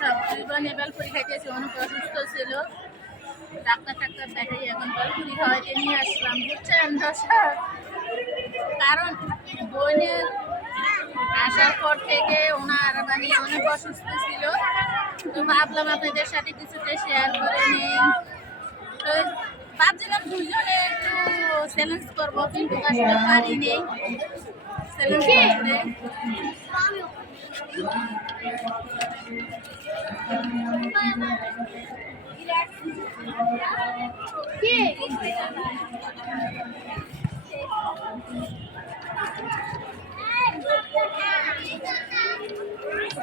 সব জীবনে খাইতেছি, অনেক অসুস্থ ছিল। ডাক্তার টাক্তার দেখাই, এখন বেলপুরি খাওয়াইতে নিয়ে আসলাম। বুঝছেন দর্শক কারণ বোনের আসার পর থেকে ওনার মানে অনেক অসুস্থ ছিল। তো ভাবলাম আপনাদের সাথে কিছুটা শেয়ার করে নিই। তো ভাবছিলাম দুজনে একটু চ্যালেঞ্জ করব, কিন্তু আসলে পারিনি চ্যালেঞ্জ করতে।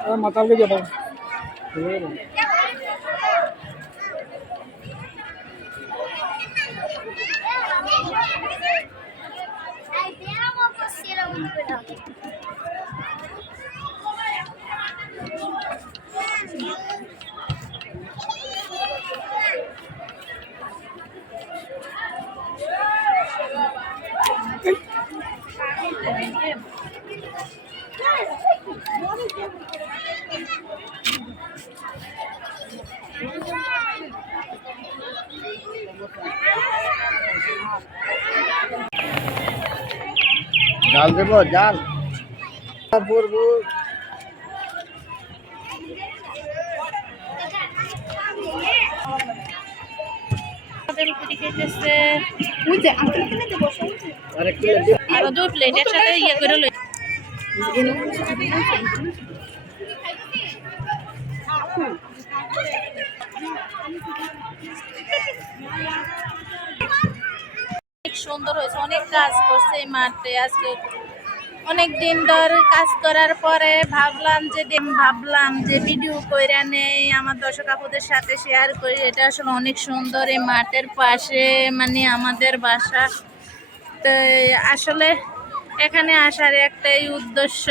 আরে মাতালকে যাব ঠিক আছে জাল দেব জাল। পড়ব। আর একটু আরও দুই প্লেট একসাথে ইয়ে করে লই। সুন্দর হয়েছে, অনেক কাজ করছে এই মাঠে। আজকে অনেক দিন ধরে কাজ করার পরে ভাবলাম যে ভাবলাম যে ভিডিও কইরা নেই, আমার দর্শক আপুদের সাথে শেয়ার করি। এটা আসলে অনেক সুন্দর এই মাঠের পাশে মানে আমাদের বাসা। তো আসলে এখানে আসার একটাই উদ্দেশ্য।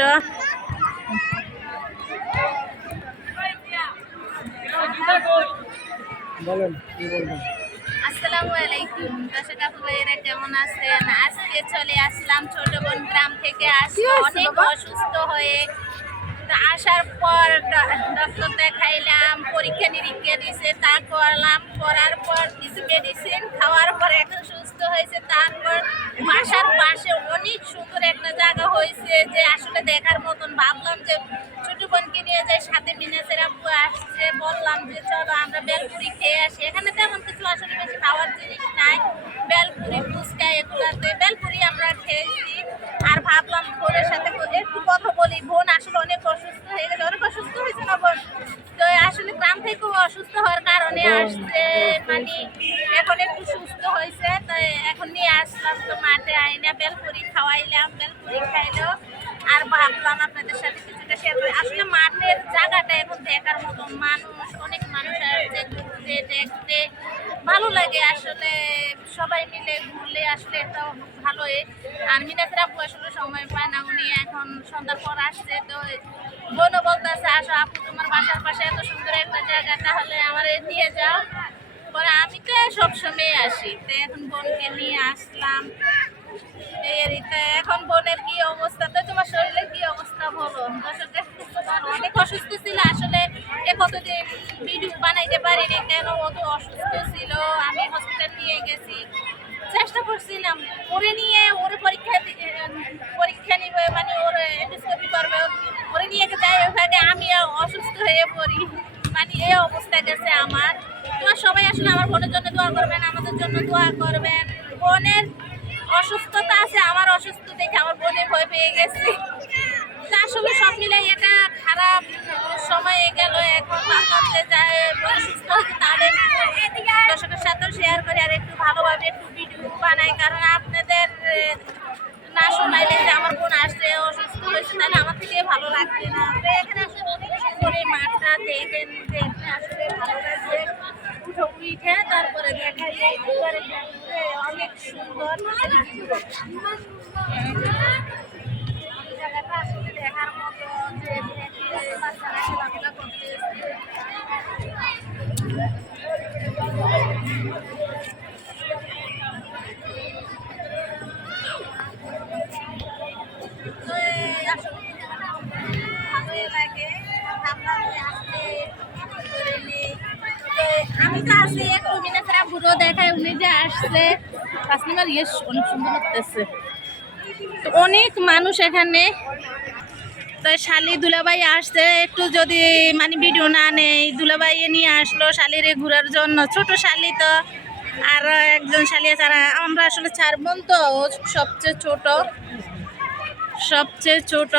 বলেন, কি বলবেন? আসসালামু আলাইকুম। দর্শক আপু ভাইয়েরা কেমন আছেন? আজকে চলে আসলাম ছোট বোন গ্রাম থেকে আসলে। অনেক অসুস্থ হয়ে আসার পর ডক্টর দেখাইলাম। পরীক্ষা নিরীক্ষা দিছে তা করলাম করার পর কিছু মেডিসিন খাওয়ার পর এখন সুস্থ হয়েছে, তারপর বাসার পাশে অনেক সুন্দর একটা জায়গা হয়েছে যে আসলে দেখার মতন। ভাবলাম যে ছোট বোনকে নিয়ে যাই, সাথে মিনাসের আব্বু আসছে, বললাম যে চলো আমরা বেলপুরি খেয়ে আসি। এখানে তেমন কিছু আসলে বেশি খাওয়ার জিনিস নাই। বেলপুরি, ফুচকা এগুলাতে বেলপুরি আমরা খেয়েছি। আর ভাবলাম বোনের সাথে একটু কথা খাওয়াইলাম বেলপুরি খাইলো আর ভাবলাম আপনাদের সাথে কিছুটা শেয়ার করি। মাঠের জায়গাটা এখন দেখার মতো মানুষ, অনেক মানুষ ঘুরতে, দেখতে। ভালো লাগে আসলে সবাই মিলে ঘুরলে আসলে এটা ভালোই। আর মিনাসের আপু আসলে সময় পায় না, উনি এখন সন্ধ্যার পর আসছে, তো বোনও বলতেছে, আসো আপু, তোমার বাসার পাশে এত সুন্দর একটা জায়গা, তাহলে আমার নিয়ে যাও। পরে আমি তো সবসময় আসি, তো এখন বোনকে নিয়ে আসলাম। তো এখন বোনের কি অবস্থা? তো তোমার শরীরের কি অবস্থা বলো। অনেক অসুস্থ ছিল। আসলে এ কতদিন বানাইতে পারিনি, কেন অত অসুস্থ ছিল? আমি হসপিটাল নিয়ে গেছি। চেষ্টা করছিলাম। ওরে নিয়ে, ওরে পরীক্ষা পরীক্ষা নিবে মানে ওর এন্ডোস্কোপি করবে। ওরে নিয়ে যাই ওখানে আমি অসুস্থ হয়ে পড়ি। মানে এই অবস্থা গেছে আমার। তোমার সবাই আসলে আমার বোনের জন্য দোয়া করবেন, আমাদের জন্য দোয়া করবেন। বোনের অসুস্থতা আছে, আমার অসুস্থ দেখে আমার বোনে ভয় পেয়ে গেছে। আসলে সব মিলাই এটা খারাপ সময়ে গেল, এখন ভাবলাম যায় বোন সুস্থ একটু দর্শকের সাথেও শেয়ার করি আর একটু ভালোভাবে একটু ভিডিও বানাই, কারণ আপনাদের না শোনাইলে যে আমার বোন আসছে, অসুস্থ হয়েছে, তাহলে আমার থেকে ভালো লাগবে না। এখানে আসলে মাঠটা দেখেন দেখতে আসলে ভালো লাগছে উঠে উঠে তারপরে দেখা যায় অনেক সুন্দর। তাসলিমার ইয়েস অনেক সুন্দর লাগতেছে। তো অনেক মানুষ এখানে। তো শালি দুলাভাই আসছে, একটু যদি মানে ভিডিও না নেই দুলাভাই নিয়ে আসলো শালিরে ঘোরার জন্য। ছোট শালি তো, আর একজন শালি আছে, আর আমরা আসলে চার বোন তো সবচেয়ে ছোট। সবচেয়ে ছোট।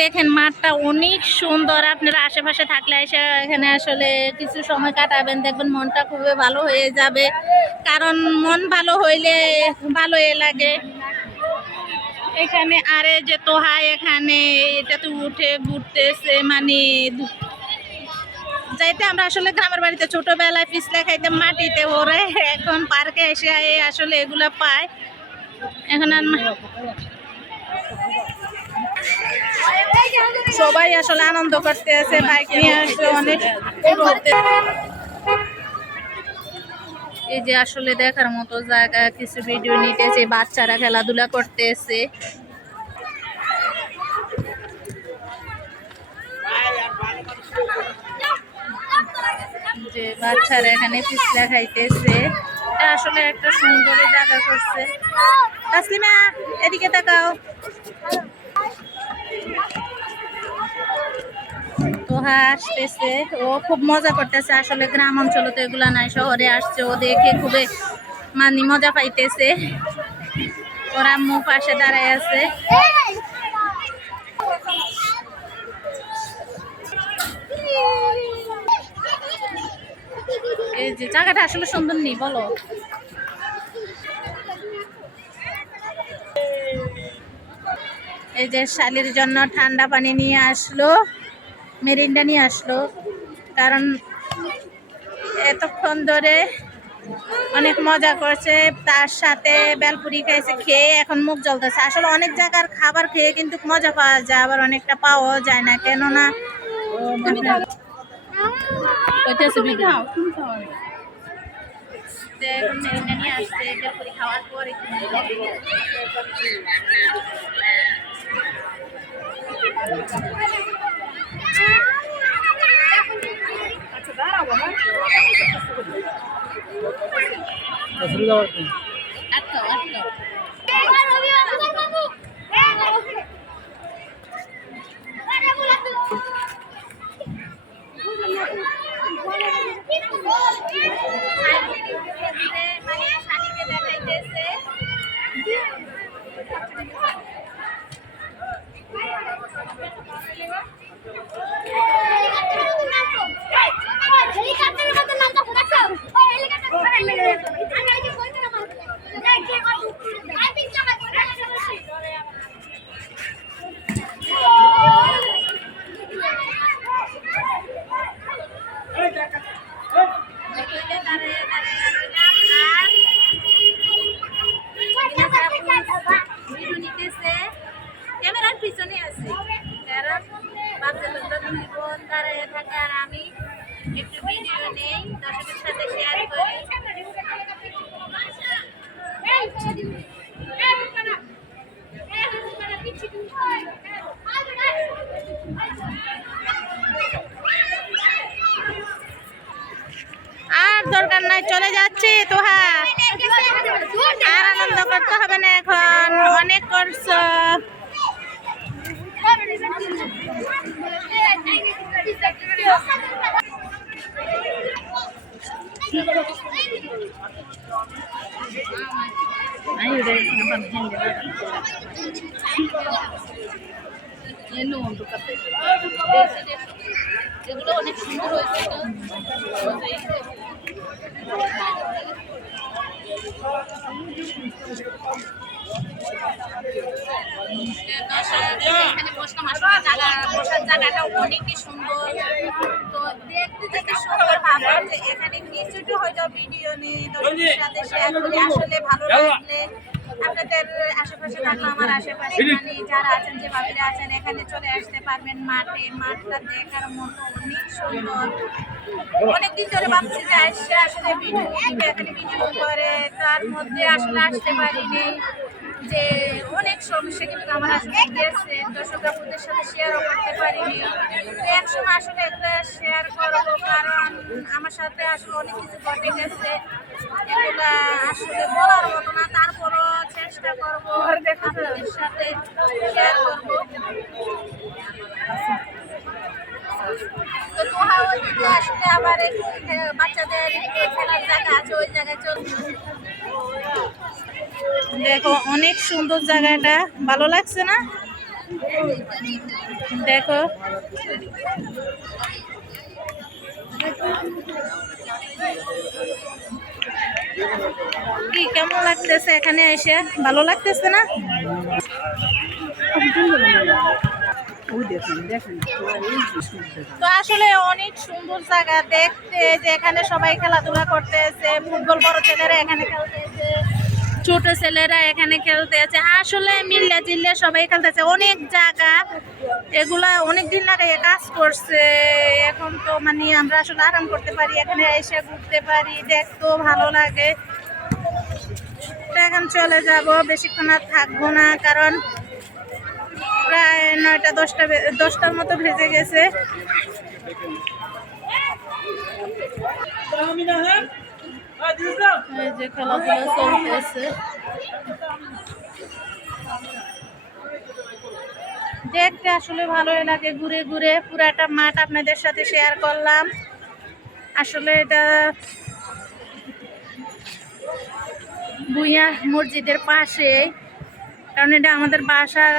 দেখেন, মাঠটা অনেক সুন্দর। আপনারা আশেপাশে থাকলে এসে এখানে আসলে কিছু সময় কাটাবেন। দেখবেন মনটা খুবই ভালো হয়ে যাবে। কারণ মন ভালো হইলে ভালোই লাগে। এখানে আরে যে তোহা এখানে, এটাতে উঠে ঘুরতেছে মানে যাইতে আমরা আসলে গ্রামের বাড়িতে ছোটবেলায় পিছলে খাইতে মাটিতে। ওরে এখন পার্কে এসে আসলে এগুলা পায়। এখন আর সবাই আসলে আনন্দ করতে আছে বাইক নিয়ে আসলে অনেক এই যে আসলে দেখার মতো জায়গা, কিছু ভিডিও নিতেছে, বাচ্চারা খেলাধুলা করতেছে। যে বাচ্চারা এখানে পিছলা খাইতেছে আসলে একটা সুন্দর জায়গা করছে। তাসলিমা, এদিকে তাকাও। আসতেছে। ও খুব মজা করতেছে। আসলে গ্রাম অঞ্চলে তো এগুলা নাই। শহরে আসছে। ও দেখে খুবই মানে মজা পাইতেছে। ওরা মুখ পাশে দাঁড়ায় আছে। এই যে জায়গাটা আসলে সুন্দর নেই, বলো। এই যে শালির জন্য ঠান্ডা পানি নিয়ে আসলো। মেরিন্ডা নিয়ে আসলো। কারণ এতক্ষণ ধরে অনেক মজা করছে তার সাথে বেলপুরি খেয়েছে খেয়ে এখন মুখ জ্বলতেছে। আসলে অনেক জায়গার খাবার খেয়ে কিন্তু মজা পাওয়া যায় আবার অনেকটা পাওয়াও যায় না। কেননা খাওয়ার পরে অসুবিধা হবে না। আটকাও আটকাও মানে শালিকে দেখাইতেছে হেলিকপ্টারের মতো নাম তো দেখছ ওই হেলিকপ্টার করে মেরে আমি আগে কইতে না দেখ কে কত আই পিক চাকা ভিডিও নিতেছে ক্যামেরার পিছনে আছে কারণ ভাবছে তোমরা দুই বোন দাঁড়িয়ে থাকে আর আমি একটু ভিডিও নেই, দর্শকের সাথে শেয়ার করি। আর দরকার নাই, চলে যাচ্ছি তো হ্যাঁ আর আনন্দ করতে হবে না এখন, অনেক করছ। এগুলো অনেক সুন্দর হয়েছে এখানে বসলাম আসলে জায়গা বসার জায়গাটা অনেকই সুন্দর। তো দেখতে দেখতে সুন্দর ভাবলাম যে এখানে কিছুটা হয়তো ভিডিও নিয়ে দর্শকের সাথে শেয়ার করি আসলে ভালো লাগলে আপনাদের আশেপাশে থাকলে আমার আশেপাশে মানে যারা আছেন যে ভাবিরা আছেন এখানে চলে আসতে পারবেন মাঠে। মাঠটা দেখার মতো অনেক সুন্দর। অনেকদিন ধরে ভাবছি যে আসছে আসলে ভিডিও এখানে ভিডিও করে তার মধ্যে আসলে আসতে পারিনি। যে অনেক সমস্যা কিন্তু আমার আসলে গেছে। দর্শক আপুদের সাথে শেয়ারও করতে পারিনি। তো এক সময় আসলে এগুলো শেয়ার করব কারণ আমার সাথে আসলে অনেক কিছু ঘটে গেছে। আসলে বলার মতো না, তারপরও চেষ্টা করব আপনাদের সাথে শেয়ার আবার বাচ্চাদের খেলার আছে, ওই জায়গায় দেখো, অনেক সুন্দর জায়গাটা। ভালো লাগছে না? দেখো। কি কেমন লাগতেছে এখানে এসে? ভালো লাগতেছে না? তো আসলে অনেক সুন্দর জায়গা। দেখতে যে এখানে সবাই খেলাধুলা করতে এসে ফুটবল বড় ছেলেরা এখানে খেলতে এসে ছোট ছেলেরা এখানে খেলতে আছে আসলে মিল্লা জিল্লা সবাই খেলতেছে। অনেক জায়গা। এগুলা অনেক দিন লাগে কাজ করছে। এখন তো মানে আমরা আসলে আরাম করতে পারি, এখানে এসে ঘুরতে পারি দেখতেও ভালো লাগে। এখন চলে যাব, বেশিক্ষণ আর থাকব না, কারণ প্রায় নয়টা দশটা দশটার মতো ভেজে গেছে। খেলাধুলা চলতেছে। দেখতে আসলে ভালোই লাগে ঘুরে ঘুরে। পুরাটা মাঠ আপনাদের সাথে শেয়ার করলাম। আসলে এটা বুইয়া মসজিদের পাশে। কারণ এটা আমাদের বাসার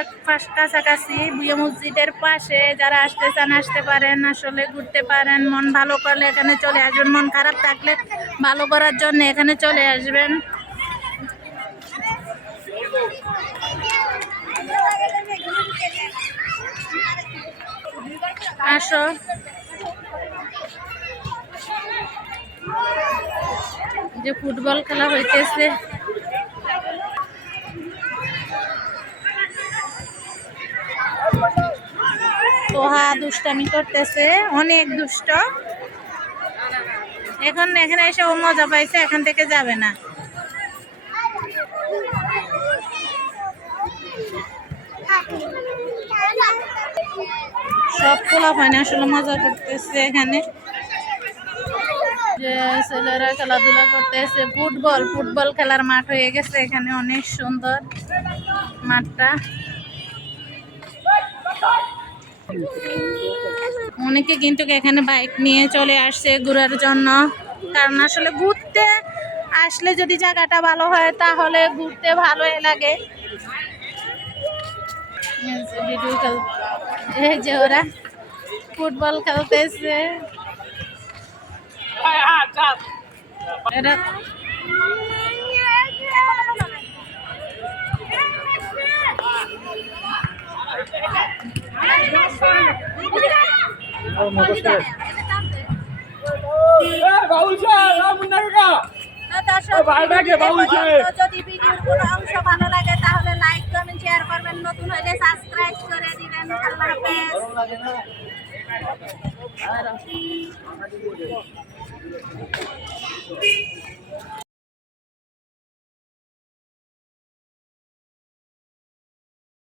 কাছাকাছি বুয়া মসজিদের পাশে। যারা আসতে চান, আসতে পারেন। আসলে ঘুরতে পারেন, মন ভালো করলে এখানে চলে আসবেন। মন খারাপ থাকলে ভালো করার জন্য এখানে চলে আসবেন। আসো। যে ফুটবল খেলা হইতেছে। তোহা দুষ্টামি করতেছে, অনেক দুষ্ট। এখন এখানে এসে ও মজা পাইছে, এখান থেকে যাবে না। সব খোলা হয় না আসলে মজা করতেছে এখানে। যে ছেলেরা খেলাধুলা করতেছে, ফুটবল ফুটবল খেলার মাঠ হয়ে গেছে এখানে, অনেক সুন্দর মাঠটা। অনেকে কিন্তু এখানে বাইক নিয়ে চলে আসছে ঘোরার জন্য। কারণ আসলে ঘুরতে আসলে যদি জায়গাটা ভালো হয়, তাহলে ঘুরতে ভালোই লাগে। ভিডিও খেল এই যে ওরা ফুটবল খেলতেছে যদি ভিডিওর কোনো অংশ ভালো লাগে লাইক কমেন্ট শেয়ার করবেন নতুন হলে সাবস্ক্রাইব করে দিবেন। আল্লাহ হাফেজ।